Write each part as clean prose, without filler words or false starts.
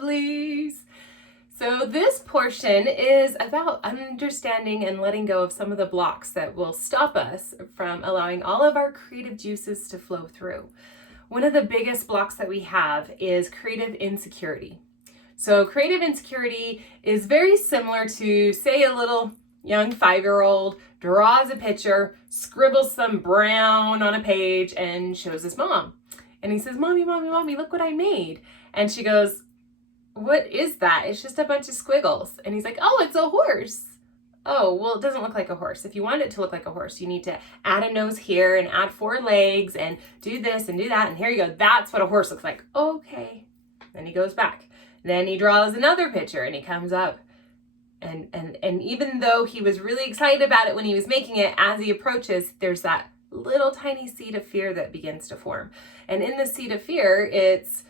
lovelies. So this portion is about understanding and letting go of some of the blocks that will stop us from allowing all of our creative juices to flow through. One of the biggest blocks that we have is creative insecurity. So creative insecurity is very similar to, say, a little young 5-year-old draws a picture, scribbles some brown on a page, and shows his mom. And he says, "Mommy, mommy, mommy, look what I made." And she goes, "What is that?" "It's just a bunch of squiggles." And he's like, "Oh, it's a horse." "Oh, well, it doesn't look like a horse. If you want it to look like a horse, you need to add a nose here and add 4 legs and do this and do that. And here you go. That's what a horse looks like." "Okay." Then he goes back. Then he draws another picture and he comes up. And even though he was really excited about it when he was making it, as he approaches, there's that little tiny seed of fear that begins to form. And in the seed of fear, it's,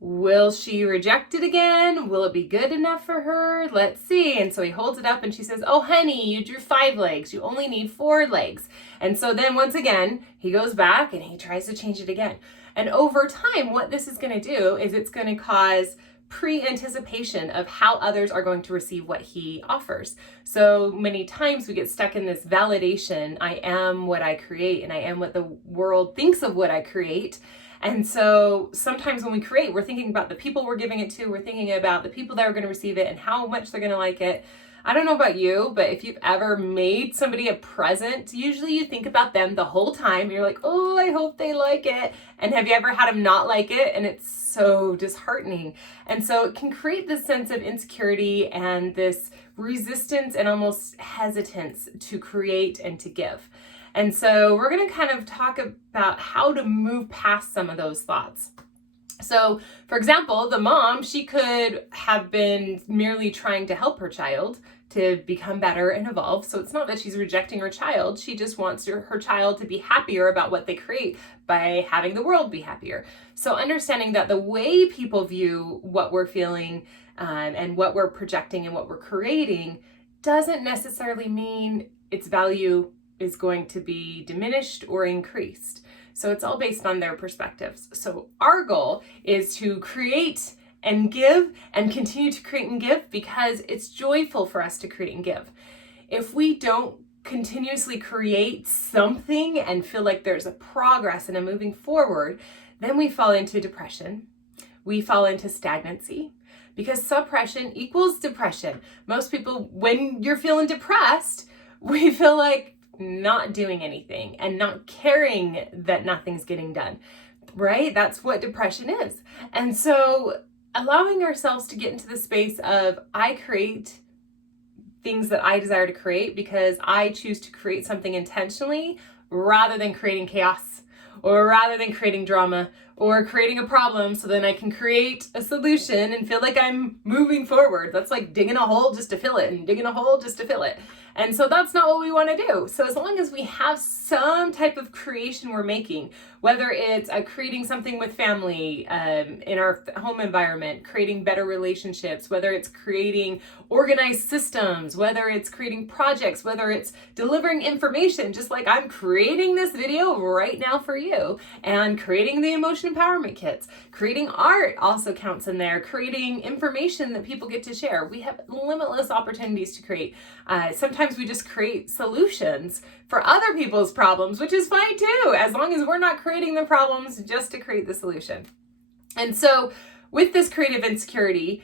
will she reject it again? Will it be good enough for her? Let's see. And so he holds it up and she says, "Oh, honey, you drew 5 legs. You only need 4 legs. And so then once again, he goes back and he tries to change it again. And over time, what this is going to do is it's going to cause pre-anticipation of how others are going to receive what he offers. So many times we get stuck in this validation. I am what I create and I am what the world thinks of what I create. And so sometimes when we create, we're thinking about the people we're giving it to. We're thinking about the people that are going to receive it and how much they're going to like it. I don't know about you, but if you've ever made somebody a present, usually you think about them the whole time. You're like, "Oh, I hope they like it." And have you ever had them not like it? And it's so disheartening. And so it can create this sense of insecurity and this resistance and almost hesitance to create and to give. And so we're going to kind of talk about how to move past some of those thoughts. So, for example, the mom, she could have been merely trying to help her child to become better and evolve. So it's not that she's rejecting her child. She just wants her child to be happier about what they create by having the world be happier. So understanding that the way people view what we're feeling and what we're projecting and what we're creating doesn't necessarily mean its value is going to be diminished or increased. So it's all based on their perspectives. So our goal is to create and give and continue to create and give because it's joyful for us to create and give. If we don't continuously create something and feel like there's a progress and a moving forward, then we fall into depression. We fall into stagnancy because suppression equals depression. Most people, when you're feeling depressed, we feel like not doing anything and not caring that nothing's getting done, right? That's what depression is. And so allowing ourselves to get into the space of I create things that I desire to create because I choose to create something intentionally rather than creating chaos or rather than creating drama or creating a problem so then I can create a solution and feel like I'm moving forward. That's like digging a hole just to fill it and digging a hole just to fill it. And so that's not what we want to do. So as long as we have some type of creation we're making, whether it's creating something with family in our home environment, creating better relationships, whether it's creating organized systems, whether it's creating projects, whether it's delivering information, just like I'm creating this video right now for you, and creating the emotion empowerment kits, creating art also counts in there, creating information that people get to share. We have limitless opportunities to create. Sometimes we just create solutions for other people's problems, which is fine too, as long as we're not creating the problems just to create the solution. And so with this creative insecurity,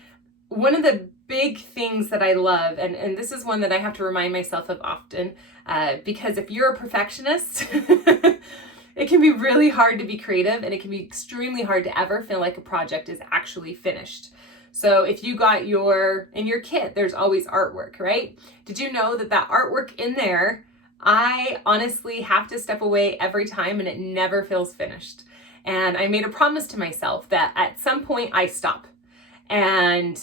one of the big things that I love, and this is one that I have to remind myself of often, because if you're a perfectionist, it can be really hard to be creative and it can be extremely hard to ever feel like a project is actually finished. So if you got in your kit, there's always artwork, right? Did you know that artwork in there, I honestly have to step away every time and it never feels finished. And I made a promise to myself that at some point I stop and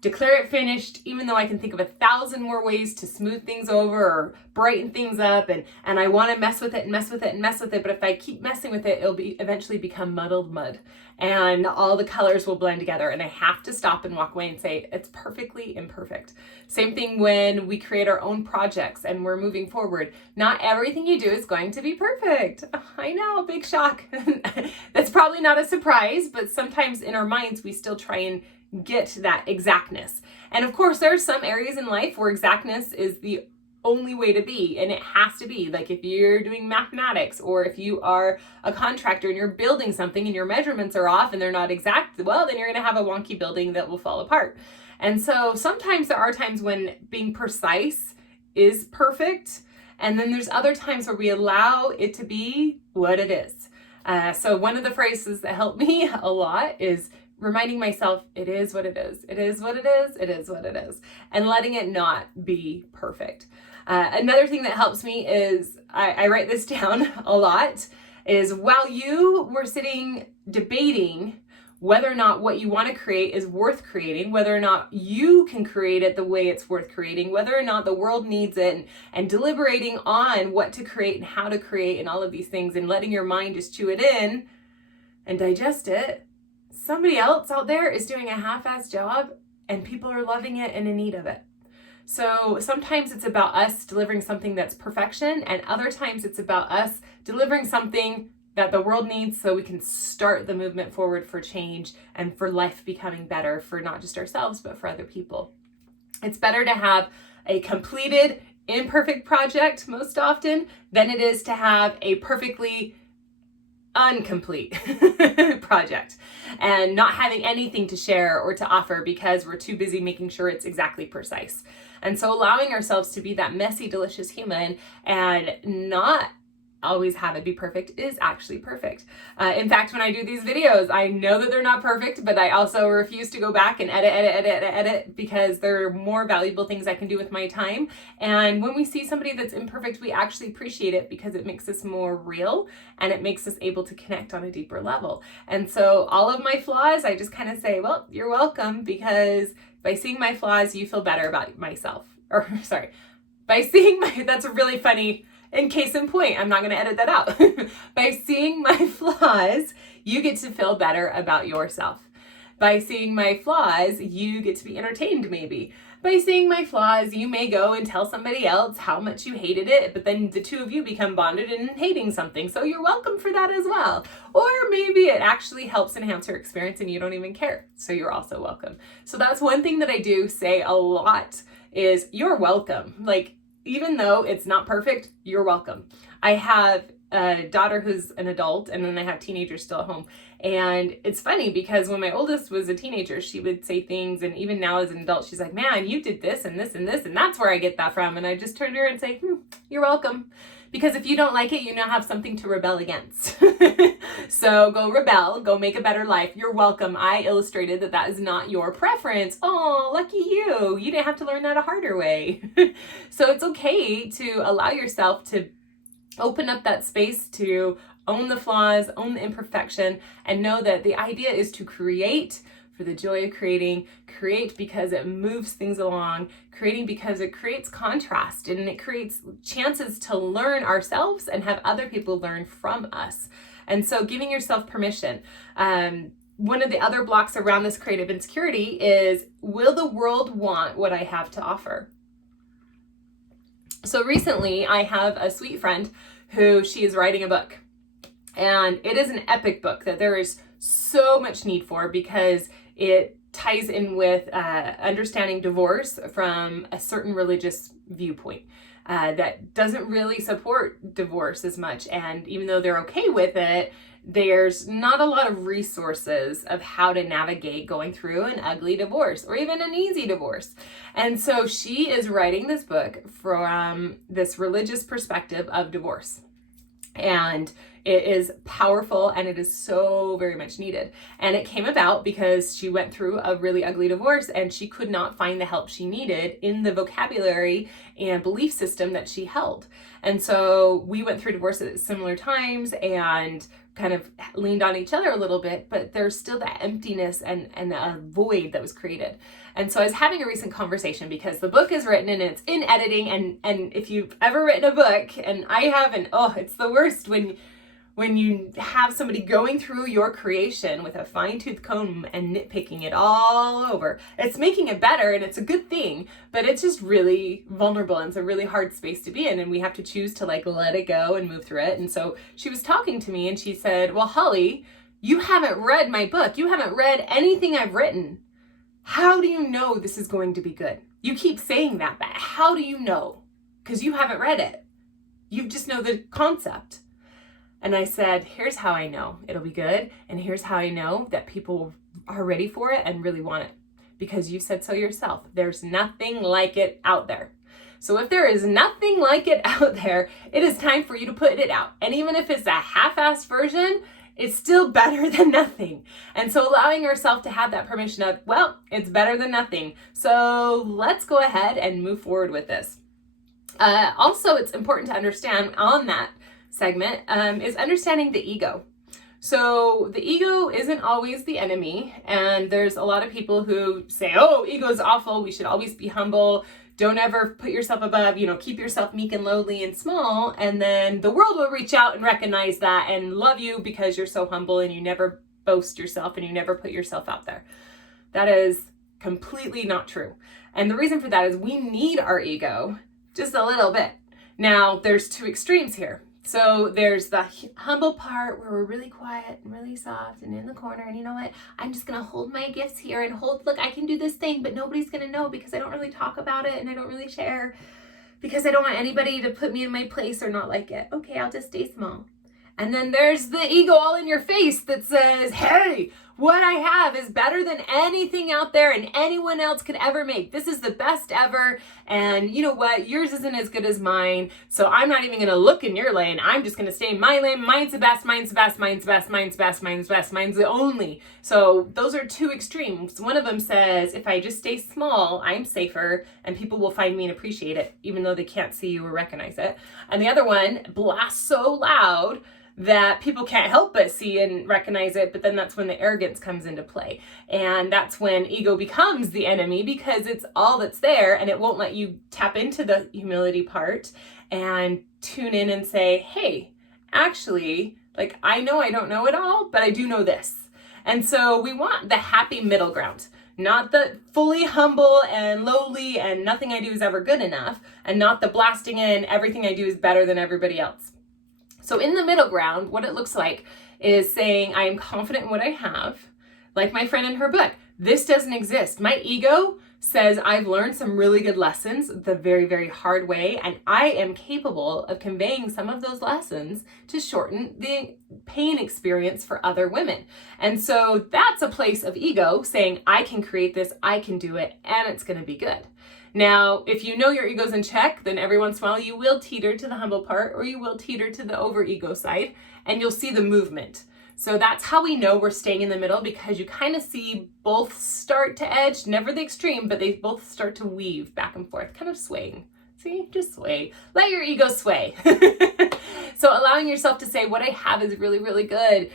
declare it finished, even though I can think of 1,000 more ways to smooth things over or brighten things up, and I want to mess with it and mess with it and mess with it, but if I keep messing with it, it'll eventually become muddled mud. and all the colors will blend together, and I have to stop and walk away and say, it's perfectly imperfect. Same thing when we create our own projects and we're moving forward. Not everything you do is going to be perfect. I know, big shock. That's probably not a surprise, but sometimes in our minds, we still try and get that exactness. And of course, there are some areas in life where exactness is the only way to be, and it has to be. Like if you're doing mathematics, or if you are a contractor and you're building something and your measurements are off and they're not exact, well, then you're going to have a wonky building that will fall apart. And so sometimes there are times when being precise is perfect, and then there's other times where we allow it to be what it is. So one of the phrases that helped me a lot is reminding myself, it is what it is. It is what it is. It is what it is. And letting it not be perfect. Another thing that helps me is, I write this down a lot, is while you were sitting debating whether or not what you want to create is worth creating, whether or not you can create it the way it's worth creating, whether or not the world needs it, and deliberating on what to create and how to create and all of these things, and letting your mind just chew it in and digest it, somebody else out there is doing a half-assed job and people are loving it and in need of it. So sometimes it's about us delivering something that's perfection, and other times it's about us delivering something that the world needs so we can start the movement forward for change and for life becoming better for not just ourselves, but for other people. It's better to have a completed, imperfect project most often than it is to have a perfectly incomplete project and not having anything to share or to offer because we're too busy making sure it's exactly precise. And so allowing ourselves to be that messy, delicious human and not always have it be perfect is actually perfect. In fact, when I do these videos, I know that they're not perfect, but I also refuse to go back and edit because there are more valuable things I can do with my time. And when we see somebody that's imperfect, we actually appreciate it because it makes us more real and it makes us able to connect on a deeper level. And so all of my flaws, I just kind of say, well, you're welcome, because by seeing my flaws, you feel better about myself. Or sorry, by seeing that's a really funny, in case in point, I'm not going to edit that out. By seeing my flaws, you get to feel better about yourself. By seeing my flaws, you get to be entertained maybe. By seeing my flaws, you may go and tell somebody else how much you hated it, but then the two of you become bonded in hating something. So you're welcome for that as well. Or maybe it actually helps enhance your experience and you don't even care. So you're also welcome. So that's one thing that I do say a lot is you're welcome. Like, even though it's not perfect, you're welcome. I have a daughter who's an adult, and then I have teenagers still at home. And it's funny because when my oldest was a teenager, she would say things, and even now as an adult, she's like, man, you did this and this and this, and that's where I get that from. And I just turn to her and say, you're welcome. Because if you don't like it, you now have something to rebel against. So go rebel, go make a better life. You're welcome. I illustrated that that is not your preference. Oh, lucky you. You didn't have to learn that a harder way. So it's okay to allow yourself to open up that space to own the flaws, own the imperfection, and know that the idea is to create for the joy of creating, create because it moves things along, creating because it creates contrast and it creates chances to learn ourselves and have other people learn from us. And so giving yourself permission. One of the other blocks around this creative insecurity is, will the world want what I have to offer? So recently I have a sweet friend who she is writing a book, and it is an epic book that there is so much need for because it ties in with understanding divorce from a certain religious viewpoint that doesn't really support divorce as much. And even though they're okay with it, there's not a lot of resources of how to navigate going through an ugly divorce or even an easy divorce. And so she is writing this book from this religious perspective of divorce. And it is powerful and it is so very much needed. And it came about because she went through a really ugly divorce and she could not find the help she needed in the vocabulary and belief system that she held. And so we went through divorce at similar times and kind of leaned on each other a little bit, but there's still that emptiness and a void that was created. And so I was having a recent conversation because the book is written and it's in editing. And if you've ever written a book, and I haven't, it's the worst when when you have somebody going through your creation with a fine-tooth comb and nitpicking it all over. It's making it better and it's a good thing, but it's just really vulnerable and it's a really hard space to be in, and we have to choose to like let it go and move through it. And so she was talking to me and she said, well, Hollie, you haven't read my book. You haven't read anything I've written. How do you know this is going to be good? You keep saying that, but how do you know? Because you haven't read it. You just know the concept. And I said, here's how I know it'll be good. And here's how I know that people are ready for it and really want it. Because you said so yourself. There's nothing like it out there. So if there is nothing like it out there, it is time for you to put it out. And even if it's a half-assed version, it's still better than nothing. And so allowing yourself to have that permission of, well, it's better than nothing. So let's go ahead and move forward with this. Also, it's important to understand on that segment is understanding the ego. So the ego isn't always the enemy, and there's a lot of people who say, oh, ego is awful, we should always be humble, don't ever put yourself above, keep yourself meek and lowly and small, and then the world will reach out and recognize that and love you because you're so humble and you never boast yourself and you never put yourself out there. That is completely not true. And the reason for that is we need our ego just a little bit. Now, there's two extremes here. So there's the humble part where we're really quiet and really soft and in the corner. And you know what? I'm just going to hold my gifts here and look, I can do this thing, but nobody's going to know because I don't really talk about it and I don't really share because I don't want anybody to put me in my place or not like it. Okay, I'll just stay small. And then there's the ego all in your face that says, hey, what I have is better than anything out there and anyone else could ever make. This is the best ever. And you know what? Yours isn't as good as mine. So I'm not even going to look in your lane. I'm just going to stay in my lane. Mine's the best. Mine's the best. Mine's the best. Mine's the best. Mine's the best. Mine's the only. So those are two extremes. One of them says, if I just stay small, I'm safer and people will find me and appreciate it, even though they can't see you or recognize it. And the other one blasts so loud that people can't help but see and recognize it, but then that's when the arrogance comes into play. And that's when ego becomes the enemy because it's all that's there and it won't let you tap into the humility part and tune in and say, hey, actually, I know I don't know it all, but I do know this. And so we want the happy middle ground, not the fully humble and lowly and nothing I do is ever good enough, and not the blasting in everything I do is better than everybody else. So in the middle ground, what it looks like is saying, I am confident in what I have. Like my friend in her book, this doesn't exist. My ego says I've learned some really good lessons the very, very hard way, and I am capable of conveying some of those lessons to shorten the pain experience for other women. And so that's a place of ego saying, I can create this, I can do it, and it's going to be good. Now, if you know your ego's in check, then every once in a while you will teeter to the humble part or you will teeter to the over ego side and you'll see the movement. So that's how we know we're staying in the middle, because you kind of see both start to edge, never the extreme, but they both start to weave back and forth, kind of swaying. See, just sway. Let your ego sway. So allowing yourself to say, what I have is really, really good.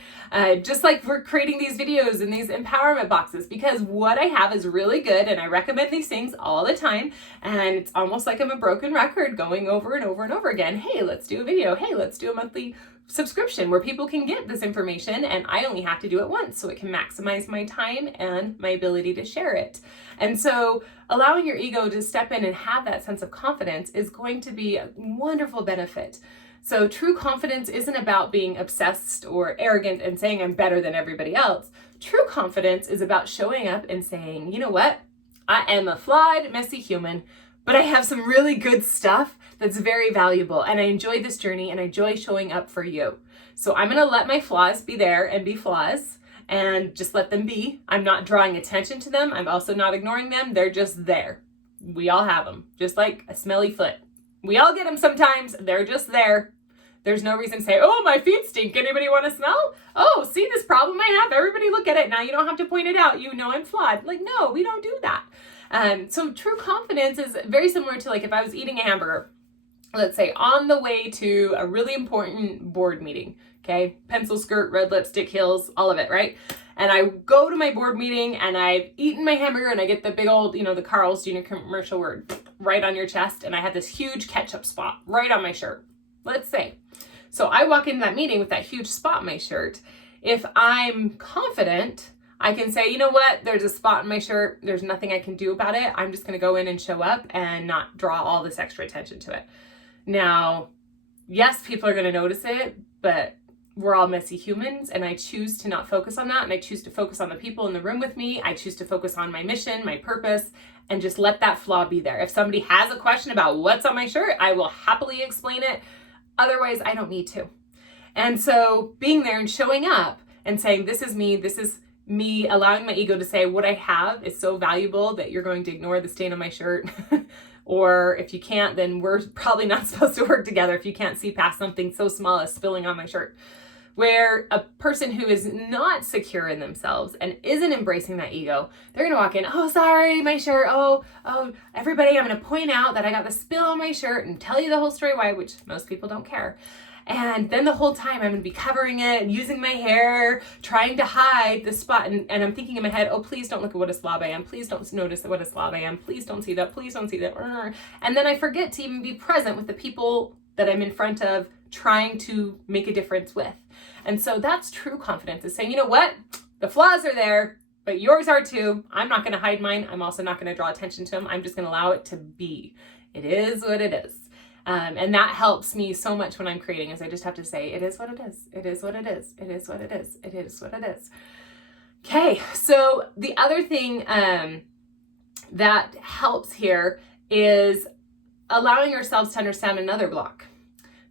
Just like we're creating these videos and these empowerment boxes, because what I have is really good. And I recommend these things all the time. And it's almost like I'm a broken record going over and over and over again. Hey, let's do a video. Hey, let's do a monthly subscription where people can get this information and I only have to do it once, so it can maximize my time and my ability to share it. And so allowing your ego to step in and have that sense of confidence is going to be a wonderful benefit. So true confidence isn't about being obsessed or arrogant and saying I'm better than everybody else. True confidence is about showing up and saying, you know what? I am a flawed, messy human, but I have some really good stuff that's very valuable. And I enjoy this journey and I enjoy showing up for you. So I'm going to let my flaws be there and be flaws and just let them be. I'm not drawing attention to them. I'm also not ignoring them. They're just there. We all have them, just like a smelly foot. We all get them sometimes. They're just there. There's no reason to say, oh, my feet stink. Anybody want to smell? Oh, see this problem I have? Everybody look at it. Now you don't have to point it out. You know I'm flawed. Like, no, we don't do that. So true confidence is very similar to like if I was eating a hamburger, let's say on the way to a really important board meeting, okay? Pencil skirt, red lipstick, heels, all of it, right? And I go to my board meeting and I've eaten my hamburger and I get the big old, the Carl's Jr. commercial word right on your chest. And I have this huge ketchup spot right on my shirt, let's say. So I walk into that meeting with that huge spot in my shirt. If I'm confident, I can say, you know what, there's a spot in my shirt. There's nothing I can do about it. I'm just going to go in and show up and not draw all this extra attention to it. Now, yes, people are going to notice it, but we're all messy humans, and I choose to not focus on that, and I choose to focus on the people in the room with me. I choose to focus on my mission, my purpose, and just let that flaw be there. If somebody has a question about what's on my shirt, I will happily explain it. Otherwise, I don't need to. And so being there and showing up and saying, this is me, allowing my ego to say what I have is so valuable that you're going to ignore the stain on my shirt. Or if you can't, then we're probably not supposed to work together if you can't see past something so small as spilling on my shirt. Where a person who is not secure in themselves and isn't embracing that ego, they're gonna walk in, oh, sorry, my shirt, oh, everybody, I'm gonna point out that I got the spill on my shirt and tell you the whole story why, which most people don't care. And then the whole time I'm gonna be covering it and using my hair, trying to hide the spot. And I'm thinking in my head, oh, please don't look at what a slob I am. Please don't notice what a slob I am. Please don't see that. Please don't see that. And then I forget to even be present with the people that I'm in front of trying to make a difference with. And so that's true confidence, is saying, you know what? The flaws are there, but yours are too. I'm not gonna hide mine. I'm also not gonna draw attention to them. I'm just gonna allow it to be. It is what it is. And that helps me so much when I'm creating, is I just have to say, it is what it is. It is what it is. It is what it is. It is what it is. Okay, so the other thing that helps here is allowing ourselves to understand another block.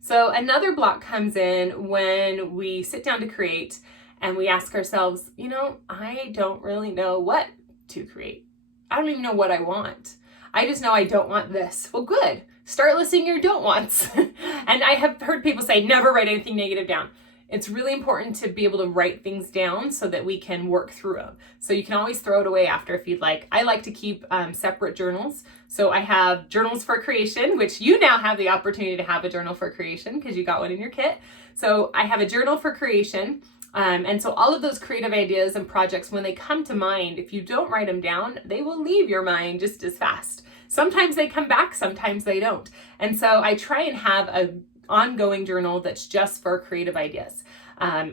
So another block comes in when we sit down to create and we ask ourselves, you know, I don't really know what to create. I don't even know what I want. I just know I don't want this. Well, good. Start listing your don't wants. And I have heard people say, never write anything negative down. It's really important to be able to write things down so that we can work through them. So you can always throw it away after if you'd like. I like to keep separate journals. So I have journals for creation, which you now have the opportunity to have a journal for creation because you got one in your kit. So I have a journal for creation. And so all of those creative ideas and projects, when they come to mind, if you don't write them down, they will leave your mind just as fast. Sometimes they come back, sometimes they don't. And so I try and have an ongoing journal that's just for creative ideas.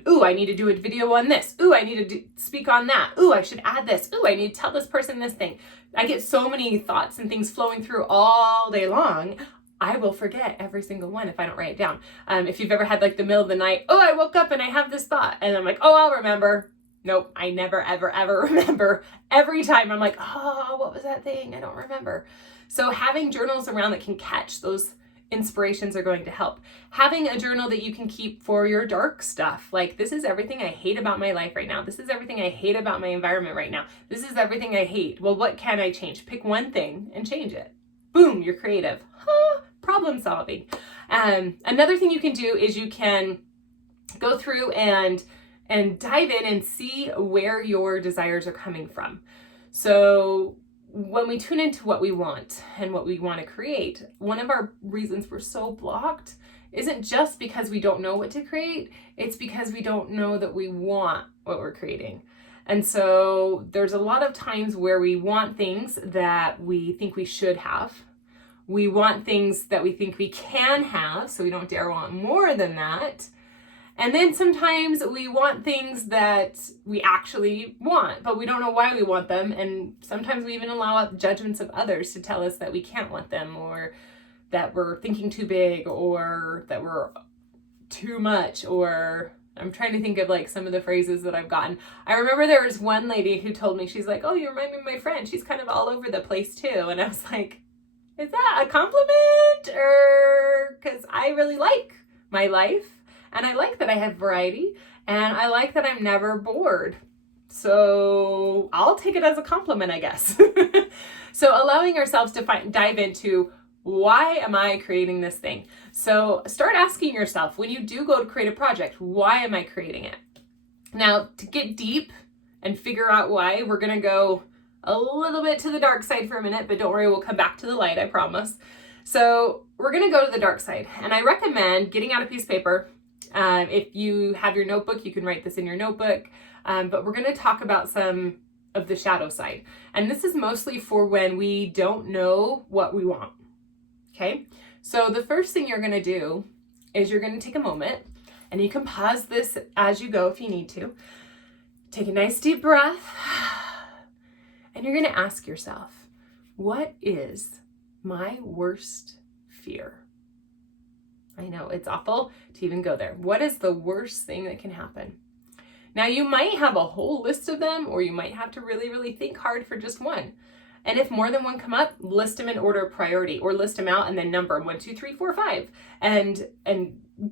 Ooh, I need to do a video on this. Ooh, I need to speak on that. Ooh, I should add this. Ooh, I need to tell this person this thing. I get so many thoughts and things flowing through all day long. I will forget every single one if I don't write it down. If you've ever had like the middle of the night, oh, I woke up and I have this thought. And I'm like, oh, I'll remember. Nope, I never, ever, ever remember. Every time I'm like, oh, what was that thing? I don't remember. So having journals around that can catch those inspirations are going to help. Having a journal that you can keep for your dark stuff. Like, this is everything I hate about my life right now. This is everything I hate about my environment right now. This is everything I hate. Well, what can I change? Pick one thing and change it. Boom, you're creative. Problem solving. Another thing you can do is you can go through and dive in and see where your desires are coming from. So when we tune into what we want and what we want to create, one of our reasons we're so blocked isn't just because we don't know what to create, it's because we don't know that we want what we're creating. And so there's a lot of times where we want things that we think we should have. We want things that we think we can have, so we don't dare want more than that. And then sometimes we want things that we actually want, but we don't know why we want them. And sometimes we even allow judgments of others to tell us that we can't want them, or that we're thinking too big, or that we're too much, or I'm trying to think of like some of the phrases that I've gotten. I remember there was one lady who told me, she's like, oh, you remind me of my friend. She's kind of all over the place too. And I was like, is that a compliment? Or because I really like my life. And I like that I have variety, and I like that I'm never bored. So I'll take it as a compliment, I guess. So allowing ourselves to dive into, why am I creating this thing? So start asking yourself, when you do go to create a project, why am I creating it? Now, to get deep and figure out why, we're going to go a little bit to the dark side for a minute, but don't worry, we'll come back to the light, I promise. So we're going to go to the dark side, and I recommend getting out a piece of paper. If you have your notebook, you can write this in your notebook, but we're going to talk about some of the shadow side. And this is mostly for when we don't know what we want. Okay, so the first thing you're going to do is you're going to take a moment, and you can pause this as you go if you need to. Take a nice deep breath, and you're going to ask yourself, what is my worst fear? I know it's awful to even go there. What is the worst thing that can happen? Now, you might have a whole list of them, or you might have to really, really think hard for just one. And if more than one come up, list them in order of priority, or list them out and then number them 1, 2, 3, 4, 5, and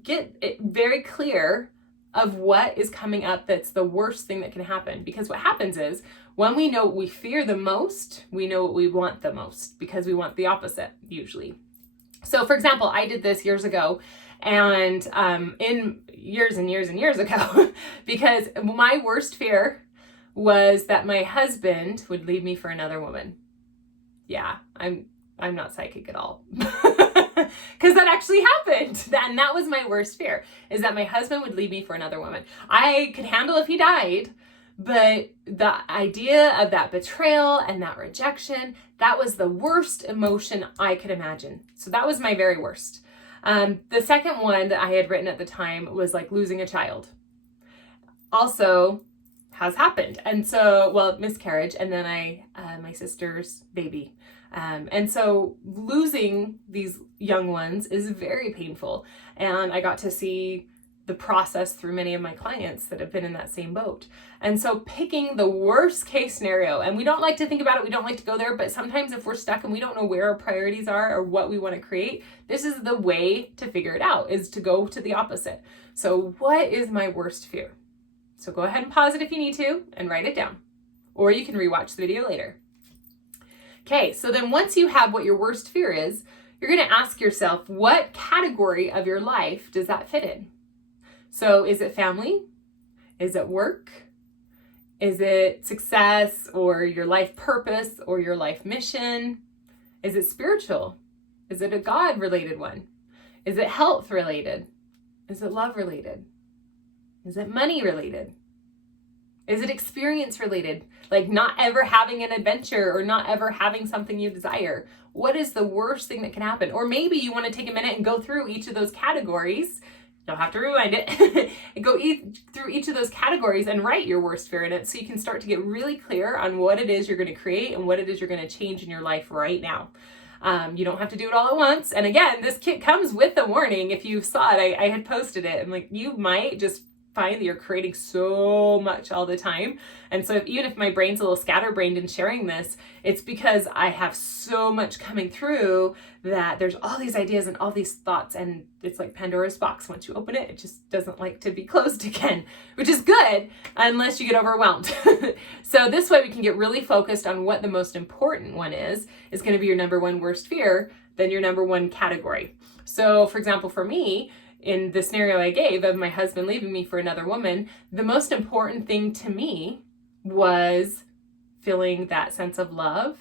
get it very clear of what is coming up that's the worst thing that can happen. Because what happens is, when we know what we fear the most, we know what we want the most, because we want the opposite usually. So for example, I did this years ago, and in years and years and years ago, because my worst fear was that my husband would leave me for another woman. Yeah, I'm not psychic at all. Because that actually happened. And that was my worst fear, is that my husband would leave me for another woman. I could handle if he died, but the idea of that betrayal and that rejection, that was the worst emotion I could imagine. So that was my very worst. The second one that I had written at the time was like losing a child. Also has happened. And so, well, miscarriage, and then my sister's baby. And so losing these young ones is very painful. And I got to see the process through many of my clients that have been in that same boat. And so picking the worst case scenario, and we don't like to think about it, we don't like to go there, but sometimes if we're stuck and we don't know where our priorities are or what we want to create, this is the way to figure it out, is to go to the opposite. So what is my worst fear? So go ahead and pause it if you need to and write it down, or you can rewatch the video later. Okay, so then once you have what your worst fear is, you're going to ask yourself, what category of your life does that fit in? So is it family? Is it work? Is it success or your life purpose or your life mission? Is it spiritual? Is it a God-related one? Is it health related? Is it love related? Is it money related? Is it experience related? Like not ever having an adventure or not ever having something you desire? What is the worst thing that can happen? Or maybe you want to take a minute and go through each of those categories. You'll have to rewind it and go through each of those categories and write your worst fear in it, so you can start to get really clear on what it is you're going to create and what it is you're going to change in your life right now. You don't have to do it all at once. And again, this kit comes with a warning. If you saw it, I had posted it, and like, you might just find that you're creating so much all the time. And so even if my brain's a little scatterbrained in sharing this, it's because I have so much coming through that there's all these ideas and all these thoughts, and it's like Pandora's box. Once you open it, it just doesn't like to be closed again, which is good unless you get overwhelmed. So this way we can get really focused on what the most important one is going to be your number one worst fear, then your number one category. So for example, for me, in the scenario I gave of my husband leaving me for another woman, the most important thing to me was feeling that sense of love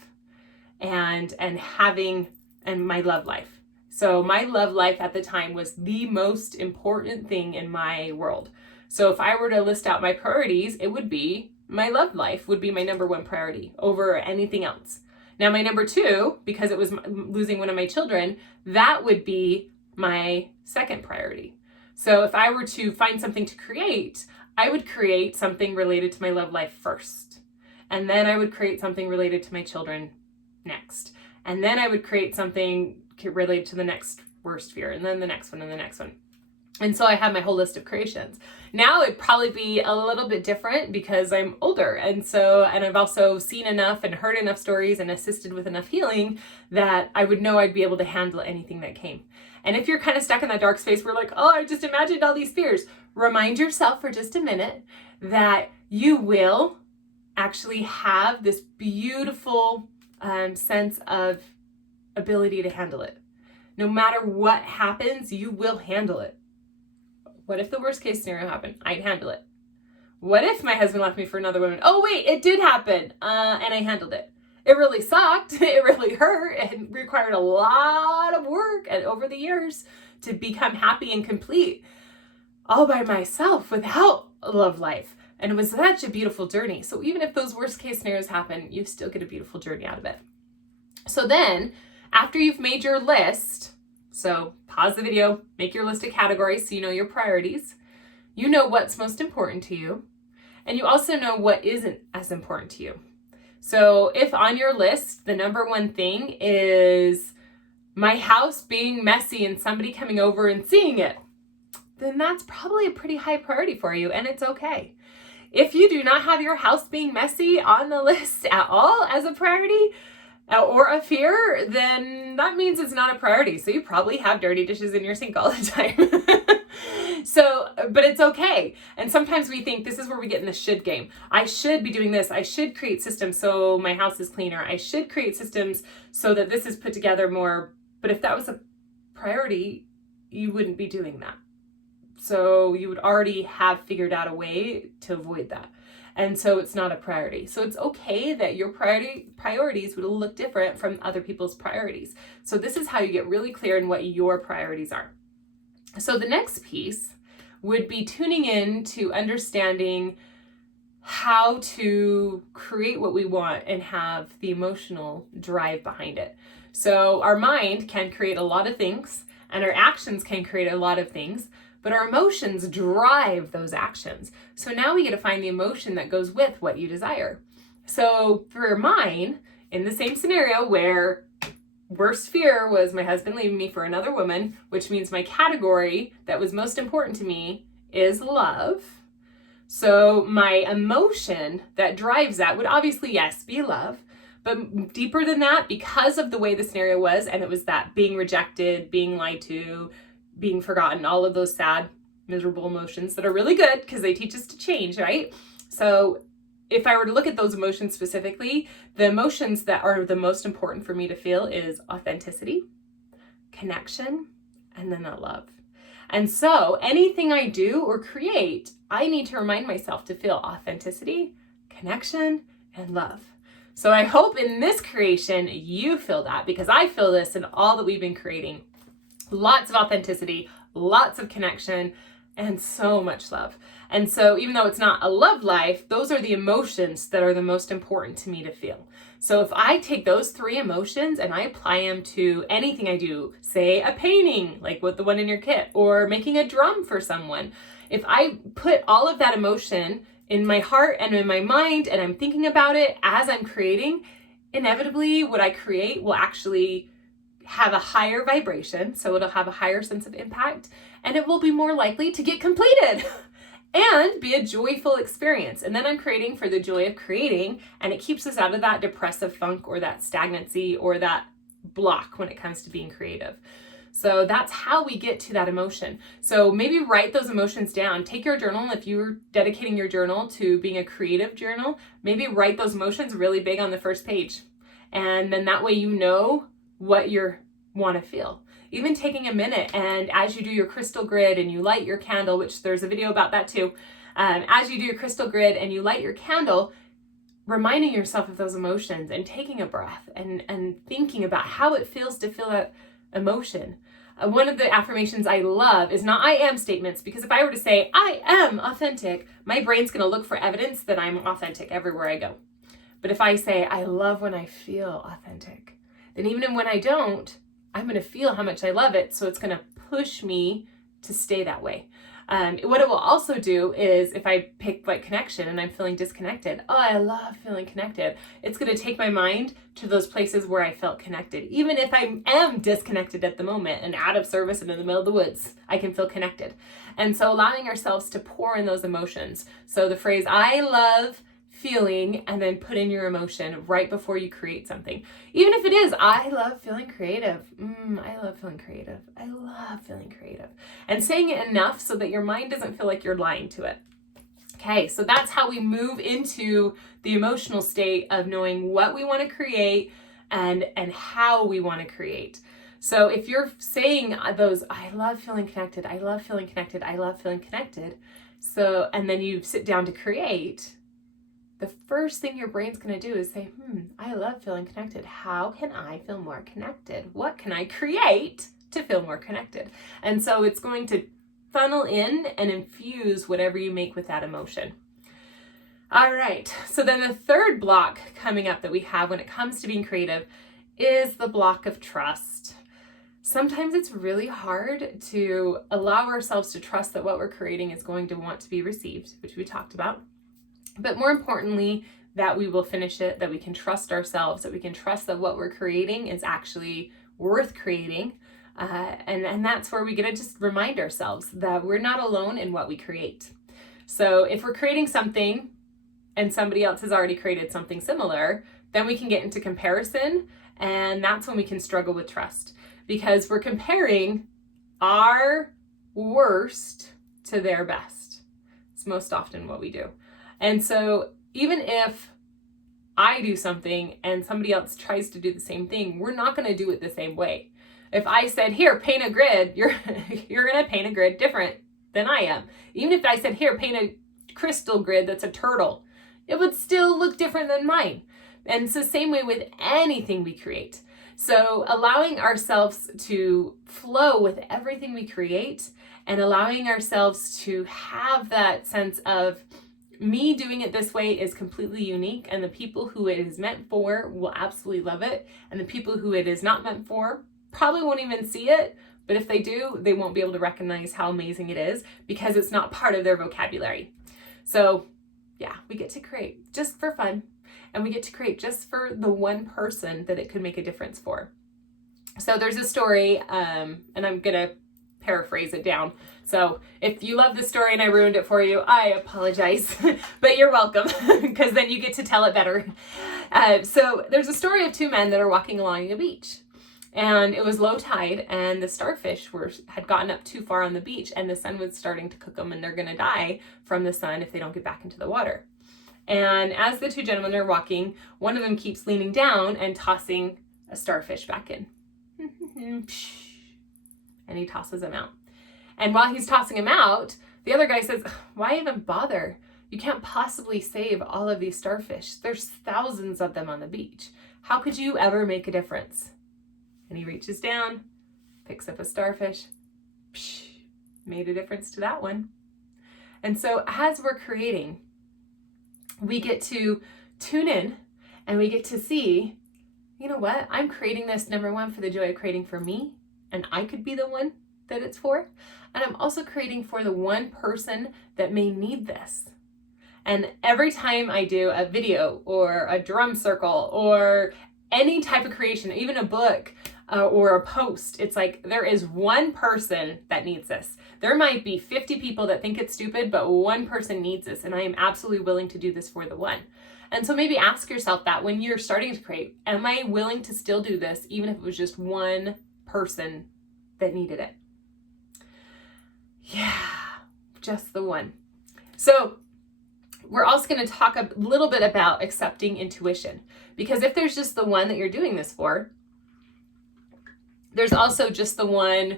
and having my love life. So my love life at the time was the most important thing in my world. So if I were to list out my priorities, it would be my love life would be my number one priority over anything else. Now my number two, because it was losing one of my children, that would be my second priority. So if I were to find something to create, I would create something related to my love life first. And then I would create something related to my children next. And then I would create something related to the next worst fear, and then the next one and the next one. And so I have my whole list of creations. Now it'd probably be a little bit different because I'm older. And I've also seen enough and heard enough stories and assisted with enough healing that I would know I'd be able to handle anything that came. And if you're kind of stuck in that dark space where like, oh, I just imagined all these fears, remind yourself for just a minute that you will actually have this beautiful sense of ability to handle it. No matter what happens, you will handle it. What if the worst case scenario happened? I'd handle it. What if my husband left me for another woman? Oh wait, it did happen, and I handled it. It really sucked. It really hurt. It required a lot of work and over the years to become happy and complete all by myself without a love life. And it was such a beautiful journey. So even if those worst case scenarios happen, you still get a beautiful journey out of it. So then after you've made your list, So pause the video, make your list of categories so you know your priorities. You know what's most important to you. And you also know what isn't as important to you. So if on your list, the number one thing is my house being messy and somebody coming over and seeing it, then that's probably a pretty high priority for you, and it's okay. If you do not have your house being messy on the list at all as a priority or a fear, then that means it's not a priority. So you probably have dirty dishes in your sink all the time. But it's okay. And sometimes we think this is where we get in the should game. I should be doing this. I should create systems so my house is cleaner. I should create systems so that this is put together more. But if that was a priority, you wouldn't be doing that. So you would already have figured out a way to avoid that. And so it's not a priority. So it's okay that your priorities would look different from other people's priorities. So this is how you get really clear in what your priorities are. So the next piece would be tuning in to understanding how to create what we want and have the emotional drive behind it. So our mind can create a lot of things and our actions can create a lot of things, but our emotions drive those actions. So now we get to find the emotion that goes with what you desire. So for mine, in the same scenario where worst fear was my husband leaving me for another woman, which means my category that was most important to me is love. So my emotion that drives that would obviously, yes, be love. But deeper than that, because of the way the scenario was, and it was that being rejected, being lied to, being forgotten, all of those sad, miserable emotions that are really good because they teach us to change, right? So if I were to look at those emotions specifically, the emotions that are the most important for me to feel is authenticity, connection, and then that love. And so anything I do or create, I need to remind myself to feel authenticity, connection, and love. So I hope in this creation, you feel that, because I feel this in all that we've been creating. Lots of authenticity, lots of connection, and so much love. And so even though it's not a love life, those are the emotions that are the most important to me to feel. So if I take those three emotions and I apply them to anything I do, say a painting, like with the one in your kit, or making a drum for someone, if I put all of that emotion in my heart and in my mind and I'm thinking about it as I'm creating, inevitably what I create will actually have a higher vibration, so it'll have a higher sense of impact, and it will be more likely to get completed and be a joyful experience. And then I'm creating for the joy of creating, and it keeps us out of that depressive funk or that stagnancy or that block when it comes to being creative. So that's how we get to that emotion. So maybe write those emotions down. Take your journal. If you're dedicating your journal to being a creative journal, maybe write those emotions really big on the first page. And then that way you know what you want to feel. Even taking a minute, and as you do your crystal grid and you light your candle, which there's a video about that too, as you do your crystal grid and you light your candle, reminding yourself of those emotions and taking a breath and thinking about how it feels to feel that emotion. One of the affirmations I love is not I am statements, because if I were to say I am authentic, my brain's going to look for evidence that I'm authentic everywhere I go. But if I say I love when I feel authentic, then even when I don't, I'm going to feel how much I love it. So it's going to push me to stay that way. What it will also do is if I pick like connection and I'm feeling disconnected, oh, I love feeling connected. It's going to take my mind to those places where I felt connected. Even if I am disconnected at the moment and out of service and in the middle of the woods, I can feel connected. And so allowing ourselves to pour in those emotions. So the phrase, I love feeling, and then put in your emotion right before you create something. Even if it is, I love feeling creative. I love feeling creative. I love feeling creative. And saying it enough so that your mind doesn't feel like you're lying to it. Okay, so that's how we move into the emotional state of knowing what we want to create and how we want to create. So if you're saying those, I love feeling connected, I love feeling connected, I love feeling connected. So, and then you sit down to create, the first thing your brain's going to do is say, I love feeling connected. How can I feel more connected? What can I create to feel more connected? And so it's going to funnel in and infuse whatever you make with that emotion. All right. So then the third block coming up that we have when it comes to being creative is the block of trust. sometimes it's really hard to allow ourselves to trust that what we're creating is going to want to be received, which we talked about. But more importantly, that we will finish it, that we can trust ourselves, that we can trust that what we're creating is actually worth creating. And that's where we get to just remind ourselves that we're not alone in what we create. So if we're creating something and somebody else has already created something similar, then we can get into comparison, and that's when we can struggle with trust, because we're comparing our worst to their best. It's most often what we do. And so even if I do something and somebody else tries to do the same thing, we're not going to do it the same way. If I said, here, paint a grid, you're going to paint a grid different than I am. Even if I said, here, paint a crystal grid that's a turtle, it would still look different than mine. And it's the same way with anything we create. So allowing ourselves to flow with everything we create and allowing ourselves to have that sense of me doing it this way is completely unique, and the people who it is meant for will absolutely love it, and the people who it is not meant for probably won't even see it, but if they do, they won't be able to recognize how amazing it is because it's not part of their vocabulary. So yeah, we get to create just for fun, and we get to create just for the one person that it could make a difference for. So there's a story, and I'm gonna paraphrase it down. So if you love this story and I ruined it for you, I apologize, but you're welcome, because then you get to tell it better. So there's a story of two men that are walking along a beach, and it was low tide, and the starfish had gotten up too far on the beach, and the sun was starting to cook them, and they're going to die from the sun if they don't get back into the water. And as the two gentlemen are walking, one of them keeps leaning down and tossing a starfish back in. And he tosses him out. And while he's tossing him out, the other guy says, why even bother? You can't possibly save all of these starfish. There's thousands of them on the beach. How could you ever make a difference? And he reaches down, picks up a starfish, made a difference to that one. And so as we're creating, we get to tune in and we get to see, you know what? I'm creating this, number one, for the joy of creating for me, and I could be the one that it's for. And I'm also creating for the one person that may need this. And every time I do a video or a drum circle or any type of creation, even a book or a post, it's like there is one person that needs this. There might be 50 people that think it's stupid, but one person needs this. And I am absolutely willing to do this for the one. And so maybe ask yourself that when you're starting to create, am I willing to still do this even if it was just one person that needed it? Yeah, just the one. So we're also going to talk a little bit about accepting intuition, because if there's just the one that you're doing this for, there's also just the one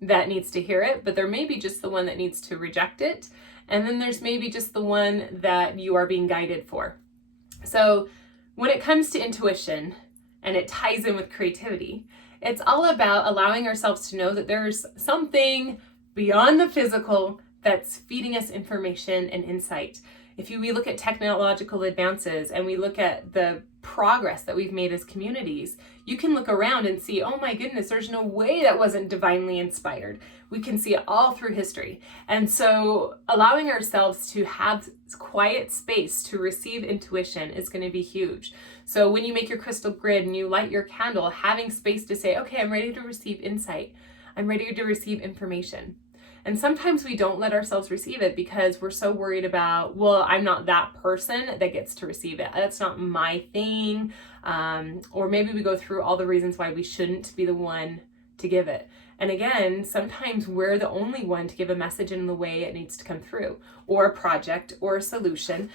that needs to hear it, but there may be just the one that needs to reject it. And then there's maybe just the one that you are being guided for. So when it comes to intuition, and it ties in with creativity, it's all about allowing ourselves to know that there's something beyond the physical that's feeding us information and insight. If we look at technological advances and we look at the progress that we've made as communities, you can look around and see, oh my goodness, there's no way that wasn't divinely inspired. We can see it all through history. And so allowing ourselves to have quiet space to receive intuition is going to be huge. So when you make your crystal grid and you light your candle, having space to say, okay, I'm ready to receive insight. I'm ready to receive information. And sometimes we don't let ourselves receive it because we're so worried about, well, I'm not that person that gets to receive it. That's not my thing. Or maybe we go through all the reasons why we shouldn't be the one to give it. And again, sometimes we're the only one to give a message in the way it needs to come through, or a project or a solution.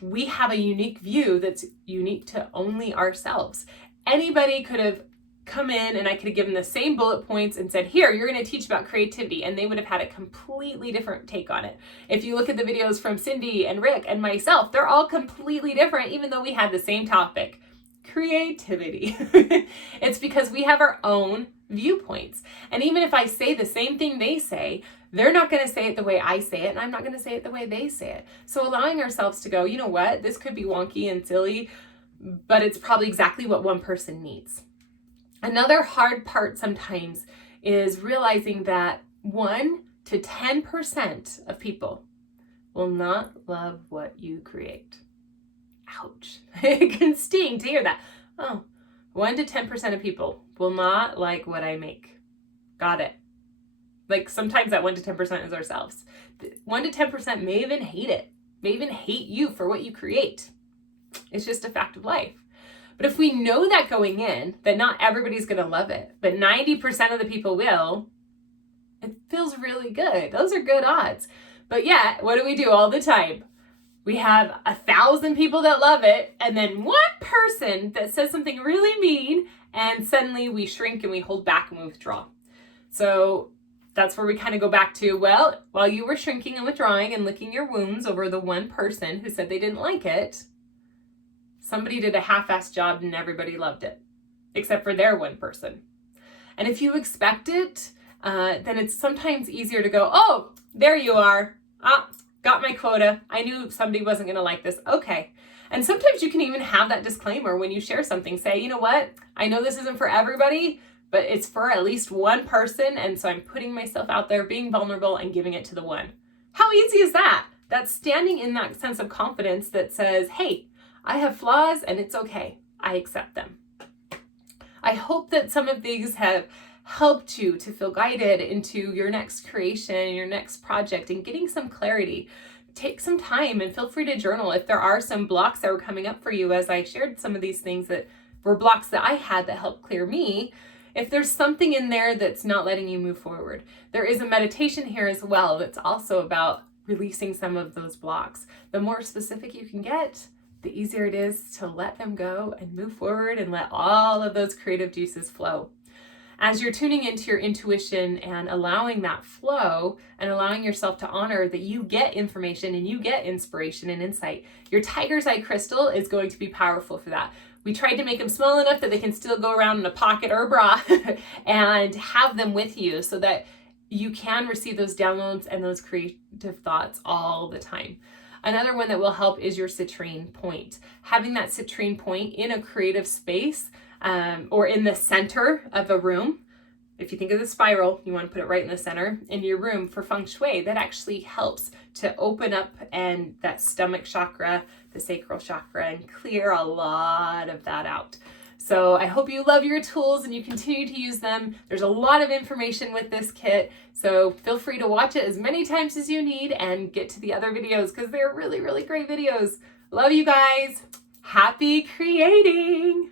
We have a unique view that's unique to only ourselves. Anybody could have come in and I could have given the same bullet points and said, here, you're going to teach about creativity. And they would have had a completely different take on it. If you look at the videos from Cindy and Rick and myself, they're all completely different, even though we had the same topic, creativity. It's because we have our own viewpoints. And even if I say the same thing they say, they're not going to say it the way I say it, and I'm not going to say it the way they say it. So allowing ourselves to go, you know what, this could be wonky and silly, but it's probably exactly what one person needs. Another hard part sometimes is realizing that 1 to 10% of people will not love what you create. Ouch. It can sting to hear that. Oh, 1 to 10% of people will not like what I make. Got it. Like sometimes that 1 to 10% is ourselves. 1 to 10% may even hate it, may even hate you for what you create. It's just a fact of life. But if we know that going in, that not everybody's going to love it, but 90% of the people will, it feels really good. Those are good odds. But yeah, what do we do all the time? We have 1,000 people that love it, and then one person that says something really mean, and suddenly we shrink and we hold back and we withdraw. So that's where we kind of go back to, well, while you were shrinking and withdrawing and licking your wounds over the one person who said they didn't like it, somebody did a half-assed job and everybody loved it, except for their one person. And if you expect it, then it's sometimes easier to go, oh, there you are. Got my quota. I knew somebody wasn't going to like this. Okay. And sometimes you can even have that disclaimer when you share something. Say, you know what? I know this isn't for everybody, but it's for at least one person. And so I'm putting myself out there, being vulnerable and giving it to the one. How easy is that? That's standing in that sense of confidence that says, hey, I have flaws and it's okay. I accept them. I hope that some of these have helped you to feel guided into your next creation, your next project, and getting some clarity. Take some time and feel free to journal if there are some blocks that were coming up for you as I shared some of these things that were blocks that I had that helped clear me. If there's something in there that's not letting you move forward, there is a meditation here as well that's also about releasing some of those blocks. The more specific you can get, the easier it is to let them go and move forward and let all of those creative juices flow. As you're tuning into your intuition and allowing that flow and allowing yourself to honor that you get information and you get inspiration and insight, your tiger's eye crystal is going to be powerful for that. We tried to make them small enough that they can still go around in a pocket or a bra and have them with you so that you can receive those downloads and those creative thoughts all the time. Another one that will help is your citrine point. Having that citrine point in a creative space or in the center of a room. If you think of the spiral, you want to put it right in the center in your room for feng shui. That actually helps to open up and that stomach chakra, the sacral chakra, and clear a lot of that out. So I hope you love your tools and you continue to use them. There's a lot of information with this kit, so feel free to watch it as many times as you need and get to the other videos because they're really, really great videos. Love you guys. Happy creating.